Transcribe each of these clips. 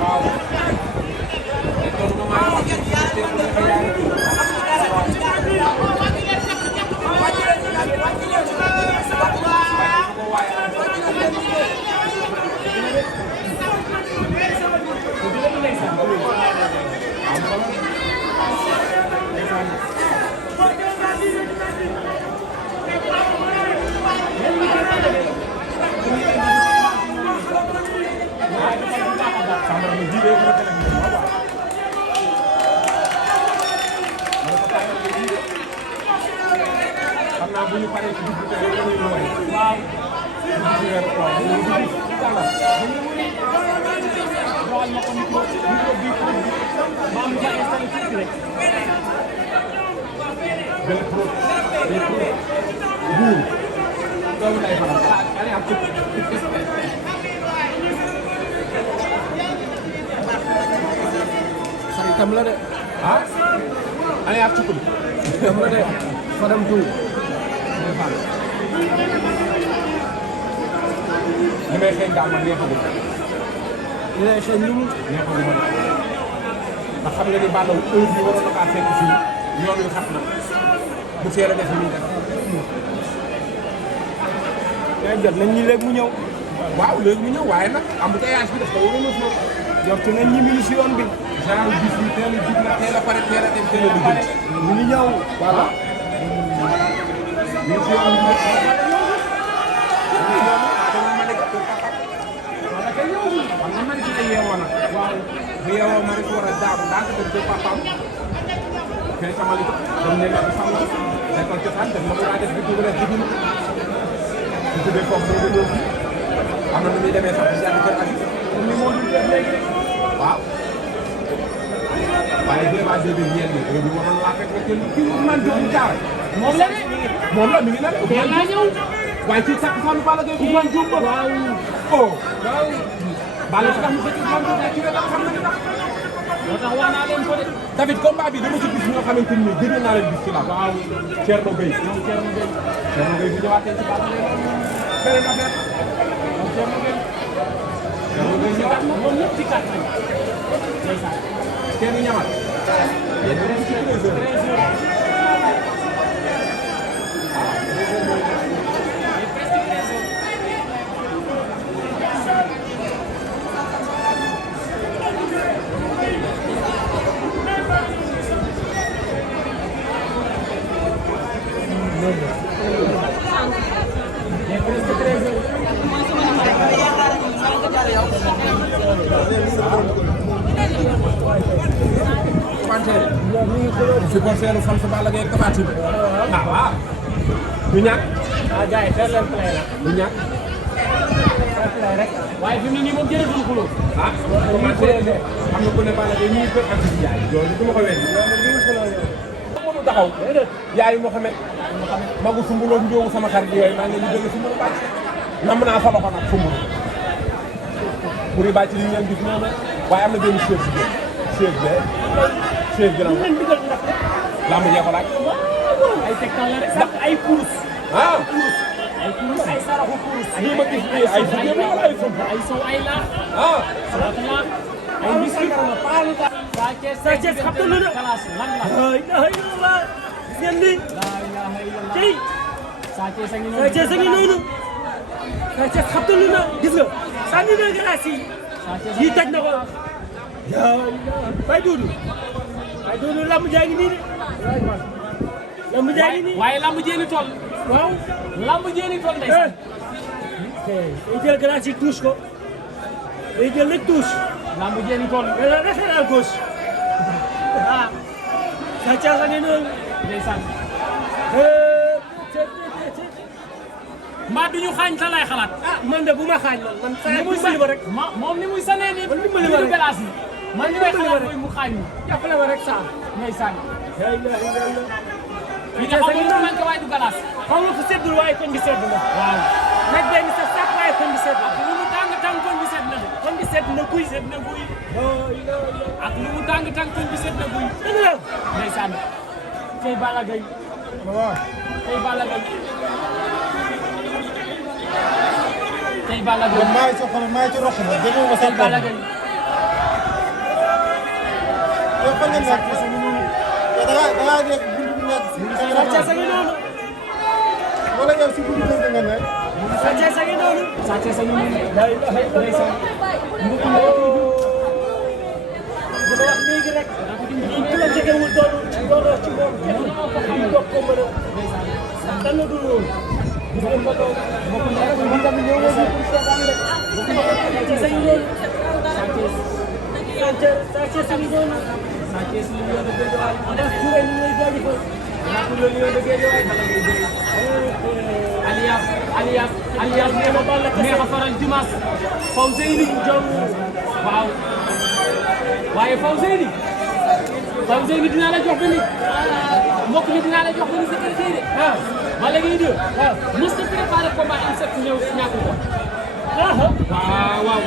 waaw. bu ñu paree ci dugub bi dañuy woy. waaw. maam nga installé tuuti rek. benn pro buur. doomu day faral allez am xaritam la de. ah. allez am cukul. xaritam la de. Fadam Diouf. li may xëy daal man neexagul. li may xëy lu mu neexagul ma ndax xam nga ni Balla heure bi waroon na kaa fekk fii yoon wi xat na bu teel a def li muy def. yaa jot nañ ñi léegi mu ñëw. waaw léegi mu ñëw waaye nag embouteillage bi daf ko waroon a foofu. jot nañ ñi mu si yoon bi. genre bis bi teel a jub la teel a pare teel a dem teel a liggéey. ñu ngi ñëw. voilà. ñu si yoon bi nag. xam nga man ci la yeewoo nag. waaw bu yeewoo ma rek war a daagu ndànk dem ba papaam. kay sama li dem ne la sang defal cosaan def na ko daa def bi dugg rek digg su tuddee foofu moo gën a am na nu muy demee sax si yàlla kër ak comme ni moo dul def léegi rek waaw. waaye vraiment déedéet yéen ñi heure bi waroon laa fekk nga jël kii man doon jaar. moom la de. moom la mi ngi la de. teel naa ñëw. waaye ci sax Fallou Balla Gaye Ousmane Diop ba. waaw. oh. waaw. Balla si tax mu xëcc Ousmane Diop ci wetam xam na ni tax. moo tax wax naa leen ko de. David combat bi dama ci gis ñoo xamante ni gëj naa leen gis ci la. waaw Thierno Gueye. moom Thierno Gueye. Thierno Gueye bu ñëwaatee ci Balla Gaye beneen affaire. moom Thierno Gueye. Thierno Gueye ñëwaat na moom ñëpp ci kàtt nañu. ndeysaan. kenn ñamat. yéen a ngi ci 13h. supporter fan sa Balla Gaye Tapha Tine ah waaw du ñàkk ah gars yi fair leen play la du ñàkk fair play rek waaye fi mu ne nii moom jërëjëf xuloo ah commencé xam nga ku ne Balla Gaye ñuy kër ak ci yaay loolu du ma ko weddi mënu taxaw yaay Mohamed magu sumbuloo njoogu sama xarit yooyu maa ngi leen di jóge sumbulu bàcc nam naa sa loxo nag sumbulu pour yi bàcc li ñu leen gis noonu waaye am na benn chef si biir chef bi chef bi lamb jee ko laaj. ay tegtal la rek sax ay kurus. ah kurus. ay kurus ay saraxu kurus. lii ma gis nii ay jigéen ñi wala ay sump. ay sow ay laax. ah salaatu laax. ay biscuit Sa Thiès xam nga lu ne. la ilaha illallah. gis ngeen nii. la ilaha illallah. tey. Sa Thiès a ngi noonu. Sa Thiès a ngi noonu. Sa Thiès xam nga lu ne. gis nga. sànni na glace yi. yii toj na ko. bay duudu. bay duudu lamb jaa ngi nii de. lamb jaa ngi nii. waaye lamb jee ni toll. waaw. lamb jee ni toll ndeysaan. day jël glace yi touche ko. day jël rek touche. lamb jee ni toll. mais nag rafet à gauche. ah. Sa Thiès a ngi noonu. ndeysaan. mbaa du ñu xaañ sa lay xalaat. ah man de bu ma xaañ man saa yi dimbali ma rek. moom ni muy sanee nii. man dimbali ma rek belaas yi. man li may xalaat mooy mu xaañ ñu. jàppale ma rek saa. ndeysaan. li nga xam ne moom lañ ko waay du belaas. xam nga fu seddul waaye koñ bi sedd na. waaw. nag benn sa sax waaye koñ bi sedd na. ak lu mu tàng tàng koñ bi sedd na de. koñ bi sedd na guy. sedd na guy. ak lu mu tàng tàng koñ bi sedd na guy. dëgg la. ndeysaan. tey Balla Gaye. waaw. tey Balla Gaye. tey Balla Gaye. maa ngi ci rox ma. fan ngeen nekk da ngaa nekk buntu bi nekk si. Sa Thiès a ngi noonu. wala ngeen si buntu bi nga nekk. Sa Thiès a ngi noonu. Sa Thiès a ngi noonu. ndeysaan. dama wax léegi rek. lii ku la jegewul doonoo ci moom. lii doog ko mën a. dan la dul woon. gis ngeen ko toog. mbokk ndey bi man tamit ñëw nga fi pour seetaan rek. Sa Thiès a ngi noonu. Sa Thiès a ngi noonu. Sa Thiès li ñu doon dégg waay. Adas Touré ñu ngi lay jaajëfal. ndax lu ñu doon dégg waay kala ngay dégg. alias neex a faral dimanche. Fawzeyni Diong waaw. waaye Fawzeyni dinaa la jox benn mbokk mi dinaa la jox benn secrétaire de. waaw Balla Gaye 2. waaw mos a préparé combat insecte ñëw ñàkk ko. waaw waaw.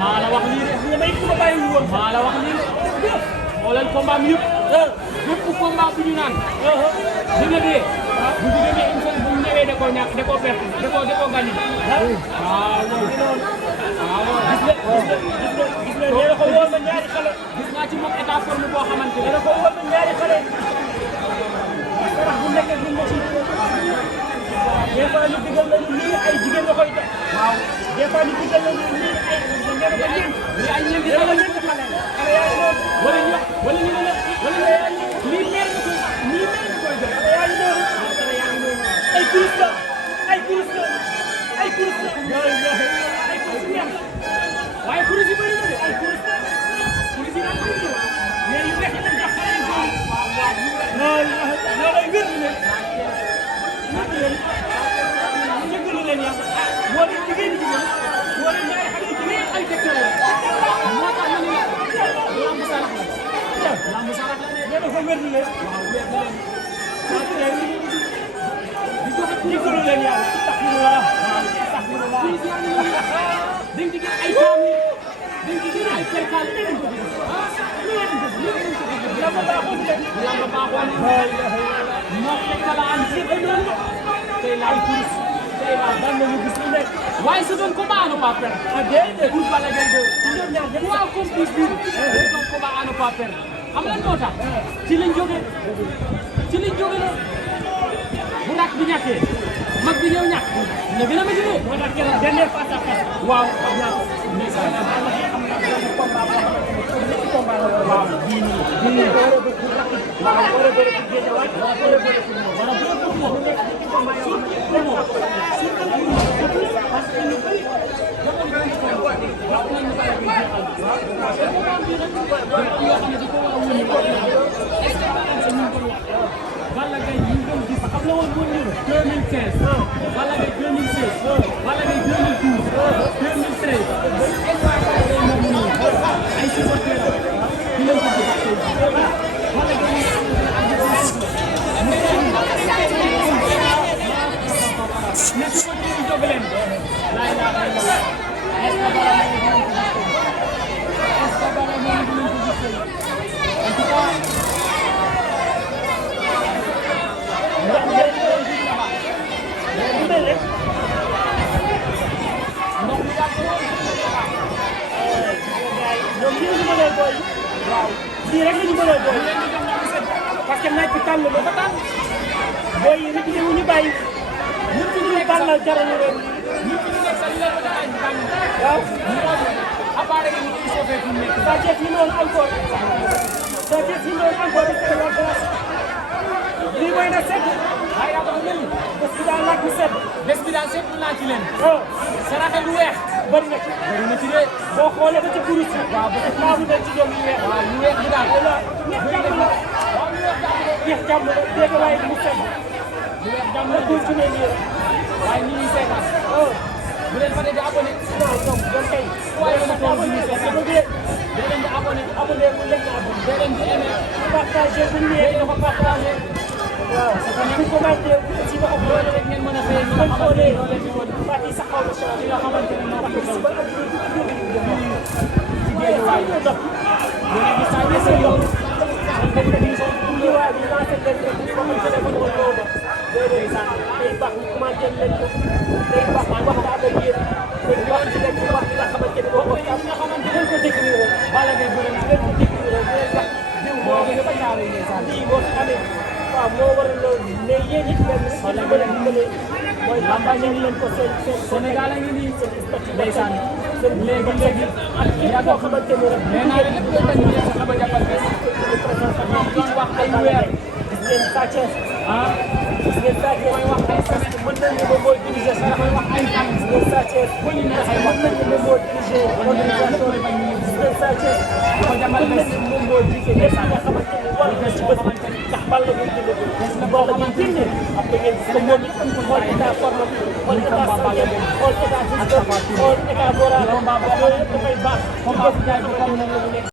maa la wax lii de. maa la wax lii de. xoolal combat mi yëpp. bépp combat bu ñu naan. dina dee. bu ñu demee une fois bu ñu ñëwee da koo ñàkk da koo perte da koo gagné. waaw waaw. gis nga nee na ko woon na ñaari xale. gis naa ci moom état forme boo xamante ne. nee na ko woon na ñaari xale. sarax bu nekkee bu ma ci. des fois ñu digal nañu lii ay jigéen nga koy def. waaw des fois ñu digal nañu lii ay ngeen ko ay ñeenti xale. xale xale yaa ngi noonu. wala ñu ne la lii meer nga koy def. xale yaa ngi noonu. ay kurus la ay kurus la ay kurus la. ay kurus la. waaye kuréel yi bëri na de. ay kurus la. kuréel yi daal bëri na. mais yu weex lañ jox xale yu góor. non lay wér leen. jëggalu leen yàlla. boo leen jigéen ñi jigéen. boo leen ñaari xale yu jigéen ay tegtal la. moo tax ma ne la. lamb sarax la. lamb sarax la de. nee na ko wér leen. waaw wér na leen. di joxe jëggalu leen yàlla. astaghfirullah. dañ ci gis ay taami dañ ci gis ay perkal lamba baaxoon de. lamba baaxoon moo fekk la am si tey laay kurus tey laay daan nañu gis lu nekk. waaye sa doon combat à ne pas perdre. ah déedéet. pour Balla Gaye 2 ci ñoom ñaar ñëpp. waaw comme plus bi c'est un combat à ne pas perdre xam lan moo tax ci lañ jógee la bu rak bi ñàkkee mag bi ñëw ñàkk na gën a métti de. moo tax keroog dernier face à face. waaw waaw bii nii war a bëri ci Guédiawaye war a bëri ci moom war a bëri pour moom nekk ci combat yoo xam ne parce que ñu bëri Balla Gaye ñu ngi doon gis xam la woon moo ñëw 2015 Balla Gaye 2016 Balla Gaye 2012 2013 ay supporters di leen ko gis Balla Gaye ne supporters yi jóg leen laa ilaaha illallah est-ce que Balla Gaye dinañ ko gis est-ce que Balla Gaye dinañ ko gis en tout cas ñoom lii la ñu mënee booy. waaw lii rek la ñu mënee booy. parce que naaj bi tànn ba fa tànn. booy yi nit ñi wu ñu bàyyi. nit ñi ñu tànn jaral ñu leen. waaw. Sa Thiès yi noonu encore. Sa Thiès yi noonu encore di teel a glace. lii mooy na sedd. waaye daa dafa mel ni bés bi daal laaj bu sedd. bés bi daal seetlu naa ci leen. oh. saraxe lu weex. bëri na ci. bëri na ci de. boo xoolee ba ca kurus yi. waaw ba ca taamu dañ ci ñoom yu weex. waaw lu weex bi daal. voilà ñeex jàmm la. waaw lu weex daal. ñeex jàmm la dégg waaye mu sedd. lu weex jàmm la la continuer nii rek. waaye ñu ngi seetaan. oh. bu leen fa de di abonné. non donc doon kay. waaye dama toog abonné ñu parce que seetaan. bëggee dee leen di abonné. abonné mu lekk abonné. dee leen di aimé. partagé bu ñu dee yee leen ko partagé. waaw ku commenté ci ba ko loolu rek ngeen mën a fay nga xamante ne loolu la ñu Fati sa xaw ma ci nga xamante ne moo ko xew. ba am lu ci géej waay yi. yéen a ngi saa yéen seen yoon. ñu waay ñu lancé leen rek ñu waxal téléphone wala loolu day baax ñu commenté leen ko day baax ñu waxtaan ak yéen day baax ci leen ci wax li nga xamante ne boo ko nga xamante ne ko décrire Balla Gaye bëri na leen ko décrire lii boo fi amee waaw moo waral loolu mais yéen it leen rek ñu mën a dimbale mooy bañal leen ko seen Sénégal a ngi nii ndeysaan léegi ak képp koo xamante ni rek nee naa leen lépp loo tax ñu leen sax ba jàppal bés doon wax ay weer gis ngeen Sathiès ah gis ngeen Sathiès mooy wax ay semaine mën nañu ne mooy diriger sax mooy wax ay fan gis ngeen Sathiès bëri na ay mën wax nañu ne moo diriger organisation gis ngeen Sathiès ko jàppal bés moom moo jiite lépp nga xamante ni war na ci bés ndax bal la muy jënd ko des na boo boo ko xamante génne ni après ngeen gis ko moom it xool état forme xool état santé xool état physique xool état moral yooyu yëpp dafay baax combat bu jaay bu comme